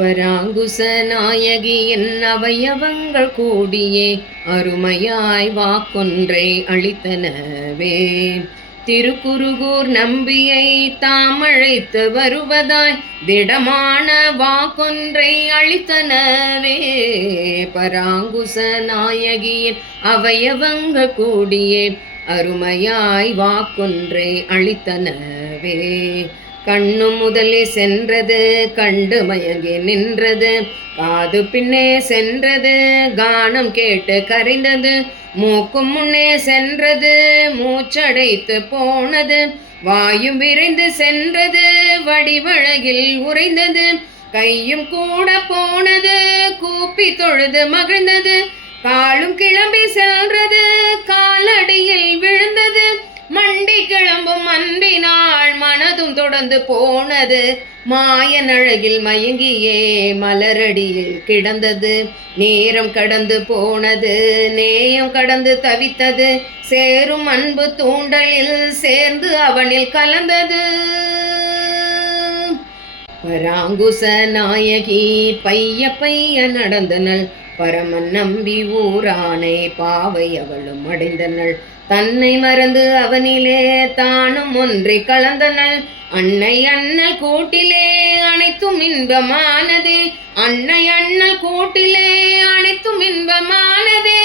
பராங்குச நாயகியின் அவயவங்கள் கூடியே அருமையாய் வாக்கொன்றை அளித்தனவே. திருக்குருகூர் நம்பியை தாமழைத்து வருவதாய் திடமான வாக்கொன்றை அளித்தனவே. பராங்குச நாயகியின் அவயவங்கள் கூடியே அருமையாய் வாக்கொன்றை அளித்தனவே. கண்ணு முதலே சென்றது கண்டு மயங்கி நின்றது, காது பின்னே சென்றது கானம் கேட்டு கரைந்தது, மூக்கும் முன்னே சென்றது மூச்சடைத்து போனது, வாயும் விரைந்து சென்றது வடிவழகில் உறைந்தது, கையும் கூட போனது கூப்பி தொழுது மகிழ்ந்தது, காலும் கிளம்பி சென்றது காலடியில் விழுந்தது, மண்டி கிளம்பும் அன்பினாள் மனதும் தொடர்ந்து போனது, மாயன் அழகில் மயங்கியே மலரடியில் கிடந்தது, நேரம் கடந்து போனது நேயம் கடந்து தவித்தது, சேரும் அன்பு தூண்டலில் சேர்ந்து அவனில் கலந்தது. பராங்குச நாயகி பைய பைய நடந்தனள், பரமன் நம்பி ஊரானை பாவை அவளும் அடைந்தனள், தன்னை மறந்து அவனிலே தானும் ஒன்றை கலந்தனள், அன்னை அண்ணல் கூட்டிலே அனைத்தும் இன்பமானதே, அன்னை அண்ணல் கூட்டிலே அனைத்தும் இன்பமானதே.